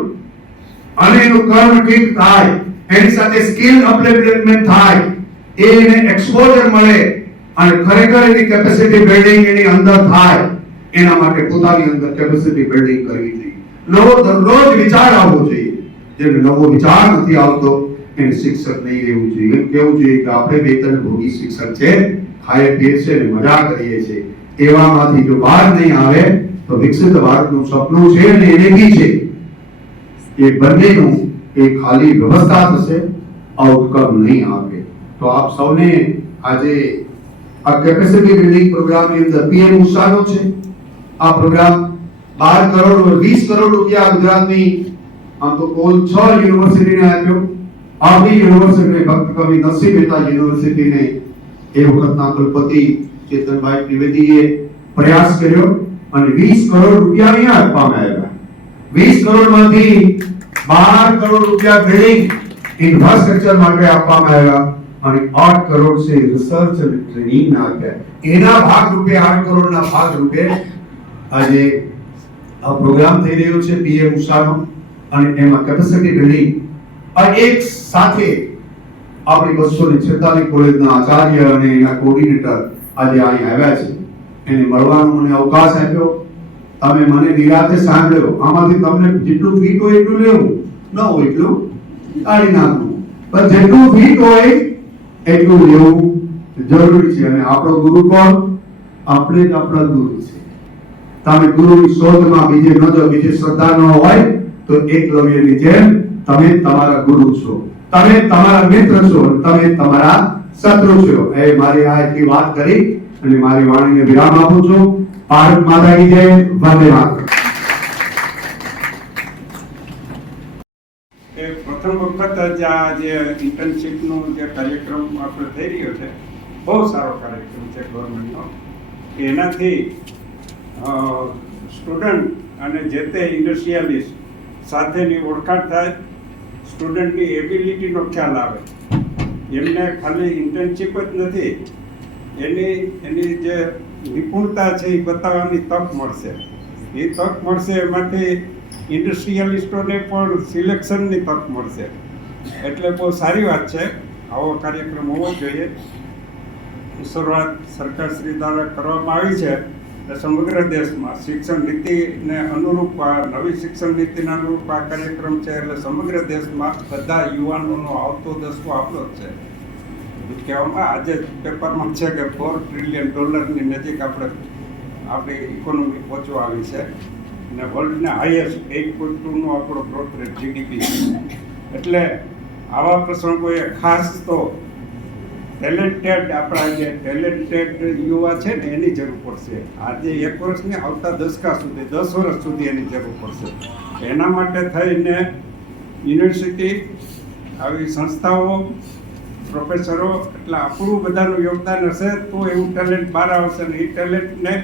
અને એનું કર્મ ઠીક થાય, એની સાથે સ્કિલ અપડેવલપમેન્ટ થાય, એને એક્સપોઝર મળે, અને ખરેખર એની કેપેસિટી બિલ્ડિંગ એની અંદર થાય. એના માટે પોતાની અંદર કેપેસિટી બિલ્ડિંગ કરવી જોઈએ. નવો દરરોજ વિચાર આવવો જોઈએ. જેને નવો વિચાર નથી આવતો એને શિક્ષક નહીં રહેવું જોઈએ. એમ કહેવું જોઈએ કે આપણે વેતન ભોગી શિક્ષક છે, ખાઈએ પીએ છે ને મજા કરીએ છીએ. એવામાંથી જો બહાર નહીં આવે તો વિકસિત ભારતનું સપનું છે અને એને બી છે, એ બંનેનું એ ખાલી વ્યવસ્થા થશે, આઉટકમ નહીં આવે. તો આપ સૌને આજે આ કેપેસિટી બિલ્ડિંગ પ્રોગ્રામની અંદર પીએમ ઉષાનો છે. આ પ્રોગ્રામ 12 કરોડ 20 કરોડ રૂપિયા ગુજરાતની આમ તો કુલ 6 યુનિવર્સિટીને આપ્યો. આપણી યુનિવર્સિટીને ભક્ત કવિ નરસિંહ મહેતા યુનિવર્સિટીને એ વખતના કુલપતિ ચેતનભાઈ ત્રિવેદીએ પ્રયાસ કર્યો, અને 20 કરોડ રૂપિયા અહીંયા આપવામાં આવ્યા. 20 કરોડમાંથી 12 કરોડ રૂપિયા બિલ્ડિંગ ઇન્ફ્રાસ્ટ્રક્ચર માટે આપવામાં આવ્યા અને 8 કરોડ છે રિસર્ચ અને ટ્રેનિંગ ના આપ્યા. એના ભાગરૂપે 8 કરોડના ભાગરૂપે આજે આ પ્રોગ્રામ થઈ રહ્યો છે પીએમ ઉષાનો અને એમાં કેપેસિટી બિલ્ડિંગ એક સાથે આપણી 246 કોલેજના આચાર્ય અને એના કોઓર્ડિનેટર આજે અહીં આવ્યા છે. એને મળવાનો મને અવકાશ આપ્યો. તમે મને નિરાતે સાંભળ્યો. આમાંથી તમને જેટલું ફીટ હોય એટલું લેવું, ન હોય એટલું કાઢી નાખવું, પણ જેટલું ફીટ હોય એટલું લેવું જરૂરી છે. અને આપણો ગુરુ કોણ? આપણે જ આપણા ગુરુ છે. તમે ગુરુની શોધમાં બીજે ન જાઓ, બીજે શ્રદ્ધા ન હોય તો એકલવ્યની જેમ તમે તમારા ગુરુ છો, તમે તમારા મિત્ર છો, તમે તમારા શત્રુ છો. એ મારી આ એટલી વાત કરી અને મારી વાણીને વિરામ આપું છું. ભારત માતા કી જય, વંદે માતરમ. એ પ્રથમ વખત જ આ જે ઇન્ટર્નશીપનો જે કાર્યક્રમ આપણે થઈ રહ્યો છે, બહુ સારો કાર્યક્રમ છે ગવર્મેન્ટનો. એનાથી સ્ટુડન્ટ અને જે તે ઇન્ડસ્ટ્રીયાલિસ્ટ સાથેની ઓળખાણ થાય, સ્ટુડન્ટની એબિલિટીનો ખ્યાલ આવે. એમને ખાલી ઇન્ટર્નશીપ જ નથી, એની જે નિપુણતા છે એ બતાવવાની તક મળશે. એ તક મળશે, એમાંથી ઇન્ડસ્ટ્રીયલિસ્ટોને પણ સિલેક્શનની તક મળશે. એટલે બહુ સારી વાત છે. આવો કાર્યક્રમ હોવો જોઈએ. શરૂઆત સરકારશ્રી દ્વારા કરવામાં આવી છે. સમગ્ર દેશમાં શિક્ષણ નીતિને અનુરૂપ આ નવી શિક્ષણ નીતિને અનુરૂપ આ કાર્યક્રમ છે. એટલે સમગ્ર દેશમાં બધા યુવાનોનો આવતો દસકો આપણો જ છે. કહેવામાં આજે પેપરમાં છે કે $4 ટ્રિલિયન નજીક આપણી ઇકોનોમી પહોંચવા આવી છે અને વર્લ્ડને હાઈએસ્ટ 8.2નો આપણો ગ્રોથ રેટ જીડીપી છે. એટલે આવા પ્રસંગોએ ખાસ તો આપણા જે ટેલેન્ટેડ યુવા છે ને એની જરૂર પડશે. આજે 1 વર્ષને આવતા દસકા સુધી, 10 વર્ષ સુધી એની જરૂર પડશે. એના માટે થઈને યુનિવર્સિટી, આવી સંસ્થાઓ, પ્રોફેસરો, એટલે આપણું બધાનું યોગદાન હશે તો એવું ટેલેન્ટ બહાર આવશે ને એ ટેલેન્ટને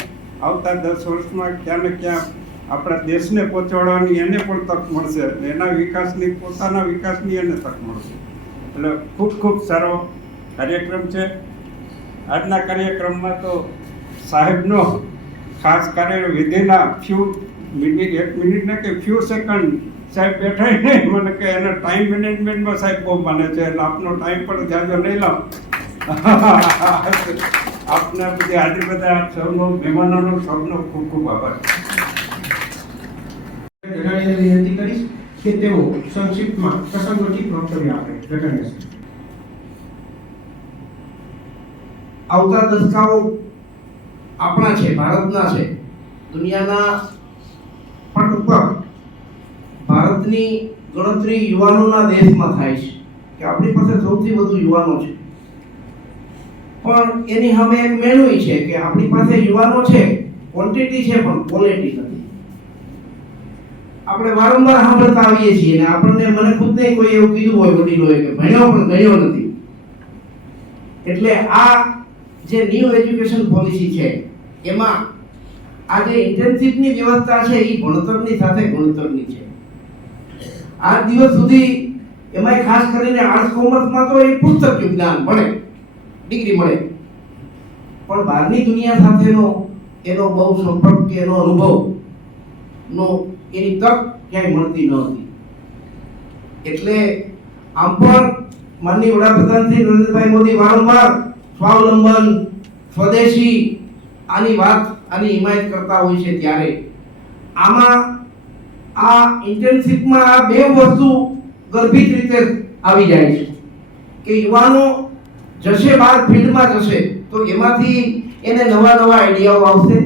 આવતા 10 વર્ષમાં ક્યાં ને ક્યાં આપણા દેશને પહોંચાડવાની એને પણ તક મળશે. એના વિકાસની, પોતાના વિકાસની એને તક મળશે. એટલે ખૂબ ખૂબ સારો કાર્યક્રમ છે. આજના કાર્યક્રમમાં તો સાહેબનો ખાસ કાર્ય વિધિના ફ્યુ મિનિટ, 1 મિનિટ ને કે ફ્યુ સેકન્ડ સાહેબ બેઠા નહીં, મને કે એના ટાઈમ મેનેજમેન્ટમાં સાહેબ બહુ માને છે. એટલે આપનો ટાઈમ પણ જાજો નહીં લાવ. આપને બધી આજે બધા સૌનો, મહેમાનોનો સૌનો ખૂબ ખૂબ આભાર. જણાવીને વિનંતી કરીશ કે તેઓ સંક્ષિપ્તમાં પ્રસંગોચિત વક્તવ્ય આપે. જણાવીશ. આવતા દસકાઓ આપણા છે, ભારતના છે. દુનિયાના પટ ઉપર ભારતની ગણતરી યુવાનોના દેશમાં થાય છે કે આપણી પાસે સૌથી વધુ યુવાનો છે. પણ એની સામે એક મેનુ છે કે આપણી પાસે યુવાનો છે, ક્વોન્ટિટી છે પણ ક્વોલિટી નથી. આપણે વારંવાર સાંભળતા આવીએ છીએ અને આપણને, મને ખુદને કોઈ એવું કીધું હોય વડીલોએ કે ભણ્યો પણ ગણ્યો નથી. એટલે આ જે ન્યૂ એજ્યુકેશન પોલિસી છે એમાં આ જે ઇન્ટર્નશીપની વ્યવસ્થા છે એ ભણતરની સાથે ગુણતરની છે. આ દિવસ સુધી એમાંય ખાસ કરીને આર્ટ્સ કોમર્સમાં તો એ પુસ્તક જ્ઞાન મળે, ડિગ્રી મળે, પણ બહારની દુનિયા સાથેનો એનો બહુ સંપર્ક કે એનો અનુભવ નો એની તક ક્યાંય મળતી ન હતી. એટલે આમ પણ માનનીય વડાપ્રધાન શ્રી નરેન્દ્રભાઈ મોદી વારંવાર સ્વાવલંબન, સ્વદેશી આની વાત, આની હિમાયત કરતા હોય છે. ત્યારે આમાં આ ઇન્ટર્નશીપમાં આ બે વસ્તુ ગર્ભિત રીતે આવી જાય છે કે યુવાનો જશે બહાર ફિલ્ડમાં જશે તો એમાંથી એને નવા નવા આઈડિયાઓ આવશે.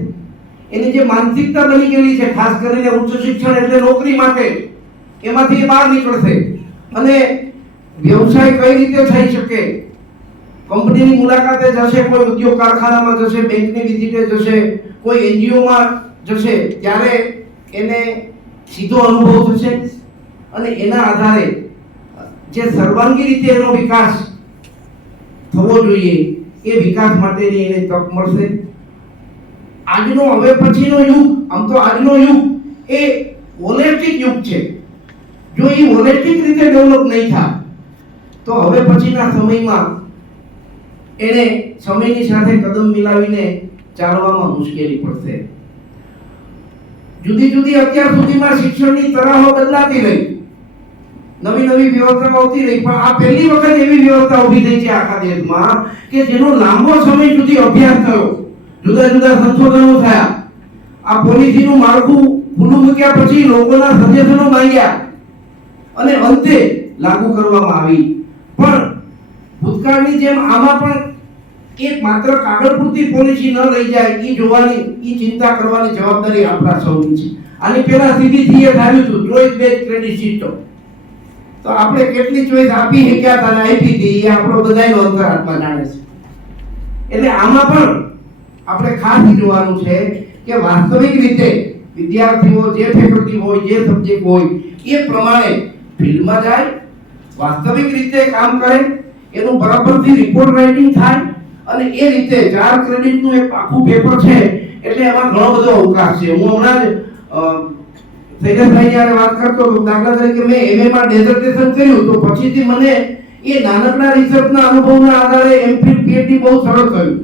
એની જે માનસિકતા બની ગયેલી છે ખાસ કરીને ઉચ્ચ શિક્ષણ એટલે નોકરી માટે, એમાંથી એ બહાર નીકળશે અને વ્યવસાય કઈ રીતે થઈ શકે, કંપનીની મુલાકાતે જશે, કોઈ ઉદ્યોગ કારખાનામાં જશે, બેંકની વિઝિટે જશે, કોઈ એનજીઓમાં જશે, ત્યારે એને સીધો અનુભવ થશે અને એના આધારે જે સર્વાંગી રીતે એનો વિકાસ થવો જોઈએ એ વિકાસ માટેની એને તક મળશે. આજનો હવે પછીનો યુગ, આમ તો આજનો યુગ એ હોલિસ્ટિક યુગ છે. જો એ હોલિસ્ટિક રીતે ડેવલપ નહીં થાય તો હવે પછીના સમયમાં એને સમયની સાથે કદમ મિલાવીને ચાલવામાં મુશ્કેલી પડશે. જુદી જુદી અત્યાર સુધીમાં શિક્ષણની તરાહો બદલાતી રહી, નવી નવી વ્યવસ્થાઓ આવતી રહી, પણ આ પહેલી વખત એવી વ્યવસ્થા ઊભી થઈ છે આખા દેશમાં કે જેનો લાંબો સમય સુધી અભ્યાસ થયો, જુદા જુદા સંશોધનો થયા, આ પોલિસીનું માળખું ખુલ્લું મૂક્યા પછી લોકોના સજેશનો માંગ્યા અને અંતે લાગુ કરવામાં આવી. પણ ભૂતકાળની જેમ આમાં પણ એક માત્ર કાગળ પૂરતી પોલિસી ન રહી જાય એ જોવાની, એ ચિંતા કરવાની જવાબદારી આપણા સૌની છે. આની પહેલા CBCS આવ્યું હતું, ચોઇસ બેઝ ક્રેડિટ સિસ્ટમ. તો આપણે કેટલી ચોઇસ આપી શક્યા હતા અને આપી હતી એ આપણો બધાયનો અંતરાત્મા જાણે છે. એટલે આમાં પણ આપણે ખાસ જોવાનું છે કે વાસ્તવિક રીતે વિદ્યાર્થીઓ જે ફેકલ્ટી હોય, જે સબ્જેક્ટ હોય એ પ્રમાણે ફિલ્ડમાં જાય, વાસ્તવિક રીતે કામ કરે, એનું બરાબરથી રિપોર્ટ રાઇટિંગ થાય અને એ રીતે 4 ક્રેડિટનું એક આખું પેપર છે એટલે એમાં ઘણો બધો અવકાશ છે. હું હમણાં જ શૈલેષભાઈ જ્યારે વાત કરતો હતો, દાખલા તરીકે મેં MA માં ડેઝર્ટેશન કર્યું તો પછીથી મને એ નાનકડા રિસર્ચના અનુભવના આધારે MPhil PhD બહુ સરળ થયું.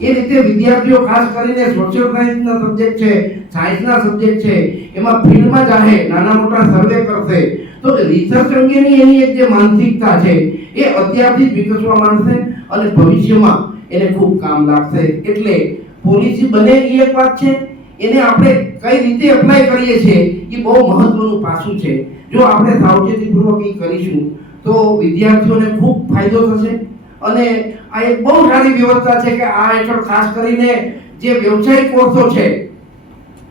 એ રીતે વિદ્યાર્થીઓ ખાસ કરીને સોશિયલ સાયન્સના સબ્જેક્ટ છે, સાયન્સના સબ્જેક્ટ છે, એમાં ફિલ્ડમાં જાહે, નાના મોટા સર્વે કરશે તો રિસર્ચ અંગેની એની એક જે માનસિકતા છે એ અત્યારથી જ વિકસવા માંડશે અને ભવિષ્યમાં એને ખૂબ કામ લાગશે. એટલે પોલિસી બને એ એક વાત છે, એને આપણે કઈ રીતે એપ્લાય કરીએ છીએ એ બહુ મહત્વનું પાસું છે. જો આપણે સાવચેતીપૂર્વક એ કરીશું તો વિદ્યાર્થીઓને ખૂબ ફાયદો થશે અને આ એક બહુ સારી વ્યવસ્થા છે કે આ હેઠળ ખાસ કરીને જે વ્યવસાયિક કોર્સો છે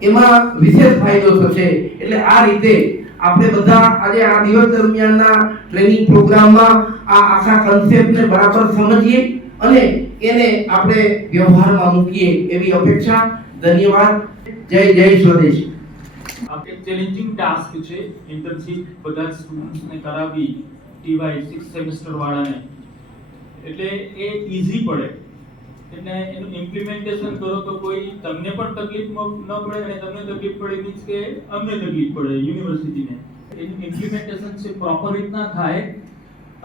એમાં વિશેષ ફાયદો થશે. એટલે આ રીતે આપણે બધા આજે આ દિવસ દરમિયાનના ટ્રેનિંગ પ્રોગ્રામમાં આ આખા કન્સેપ્ટને બરાબર સમજીએ અને એને આપણે વ્યવહારમાં મૂકીએ એવી અપેક્ષા. ધન્યવાદ. જય સ્વદેશ. આ એક ચેલેન્જિંગ ટાસ્ક છે, ઇન્ટર્નશિપ બધા સ્ટુડન્ટ્સને કરાવી TY 6 સેમેસ્ટર વાળાને, એટલે એ ઈઝી પડે. એટલે એનું ઇમ્પ્લિમેન્ટેશન કરો તો કોઈ તમને પણ તકલીફ ન પડે અને તમને તકલીફ પડે મીન્સ કે અમને તકલીફ પડે યુનિવર્સિટીને. એનું ઇમ્પ્લિમેન્ટેશન છે પ્રોપર રીતના થાય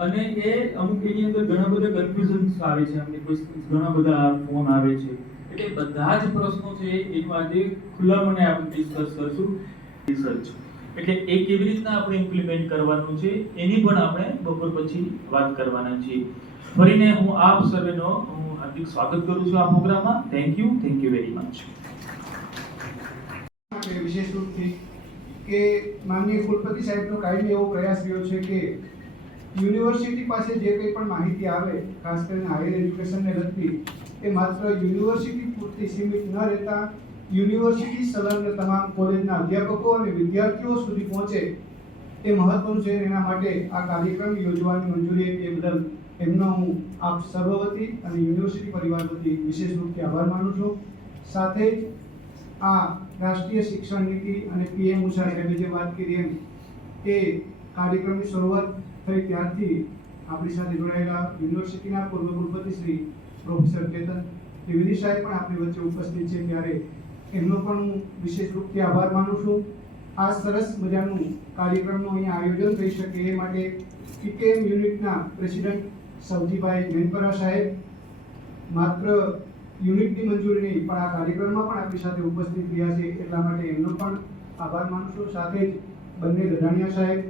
અને એ અમુક એની અંદર ઘણા બધા કન્ફ્યુઝન્સ આવે છે, અમને ક્વેશ્ચન્સ ઘણા બધા ફોન આવે છે. એટલે બધા જ પ્રશ્નો છે એનું આજે ખુલ્લા મને આપણે ડિસ્કસ કરશું. રિસર્ચ એટલે એ કેવી રીતના આપણે ઇમ્પ્લિમેન્ટ કરવાનું છે એની પણ આપણે બપોર પછી વાત કરવાના છીએ. ફરીને હું આપ સર્વેનો હાર્દિક સ્વાગત કરું છું આ પ્રોગ્રામમાં. Thank you very much. વિશેષ રૂપથી કે માનનીય કુલપતિ સાહેબનો કાયમી એવો પ્રયાસ રહ્યો છે કે યુનિવર્સિટી પાસે જે કંઈ પણ માહિતી આવે, ખાસ કરીને હાયર એજ્યુકેશનને લગતી, એ માત્ર યુનિવર્સિટી પૂરતી સીમિત ન રહેતા યુનિવર્સિટી સંલગ્ન તમામ કોલેજના અધ્યાપકો અને વિદ્યાર્થીઓ સુધી પહોંચે એ મહત્વનું છે. એના માટે આ કાર્યક્રમ યોજવાની મંજૂરી આપી એ બદલ એમનો હું આપ સર્વ વતી અને યુનિવર્સિટી પરિવાર વતી વિશેષ રૂપથી આભાર માનું છું. સાથે જ આ રાષ્ટ્રીય શિક્ષણ નીતિ અને PM ઉષા સાહેબે જે વાત કરી એમ એ કાર્યક્રમની શરૂઆત થઈ ત્યારથી આપણી સાથે જોડાયેલા યુનિવર્સિટીના પૂર્વ કુલપતિ શ્રી પ્રોફેસર કેતન ત્રિવેદી સાહેબ પણ આપણી વચ્ચે ઉપસ્થિત છે, ત્યારે એમનો પણ હું વિશેષ રૂપથી આભાર માનું છું. આ સરસ મજાનું કાર્યક્રમનું અહીંયા આયોજન થઈ શકે એ માટે PKM યુનિટના પ્રેસિડેન્ટ સવજીભાઈ મેનપરા સાહેબ માત્ર યુનિટની મંજૂરી નહીં પણ આ કાર્યક્રમમાં પણ આપણી સાથે ઉપસ્થિત રહ્યા છે, એટલા માટે એમનો પણ આભાર માનું છું. સાથે જ બંને દઢાણિયા સાહેબ,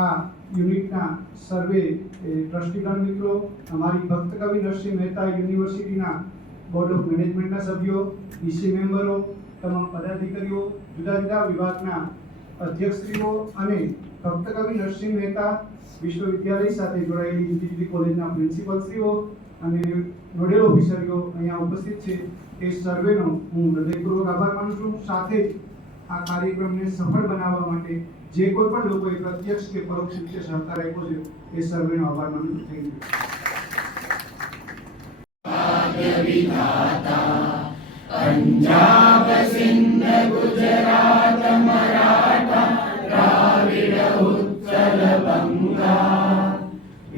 આ યુનિટના સર્વે ટ્રસ્ટીગણ મિત્રો, અમારી ભક્ત કવિ નરસિંહ મહેતા યુનિવર્સિટીના બોર્ડ ઓફ મેનેજમેન્ટના સભ્યો, EC મેમ્બરો, તમામ પદાધિકારીઓ, જુદા જુદા વિભાગના અધ્યક્ષશ્રીઓ અને ભક્ત કવિ નરસિંહ મહેતા વિશ્વવિદ્યાલય સાથે જોડાયેલી જુદી જુદી કોલેજના પ્રિન્સિપલશ્રીઓ અને નોડેલ ઓફિસરો અહીંયા ઉપસ્થિત છે. એ સર્વેનો હું હૃદયપૂર્વક આભાર માનું છું. સાથે જ આ કાર્યક્રમને સફળ બનાવવા માટે જે કોઈ પણ લોકોએ પ્રત્યક્ષ કે પરોક્ષ રીતે સહકાર આપ્યો છે એ સર્વેનો આભાર માનું છું. Thank you. પંજાબ સિંધ ગુજરાત મરાઠા દ્રાવિડ ઉત્કલ બંગા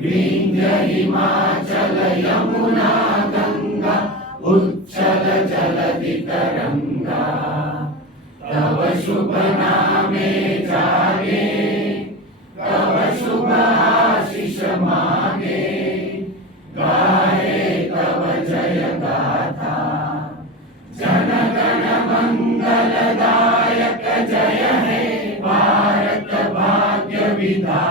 વિંધ્ય હિમાચલ યમુના ગંગા ઉચ્છલ જલધિ તરંગા તવ शुभ नामे जागे, तव शुभ आशीष मागे, गाए तव जय गाथा। जन गण मंगलदायक जय हे भारत भाग्य विधाता।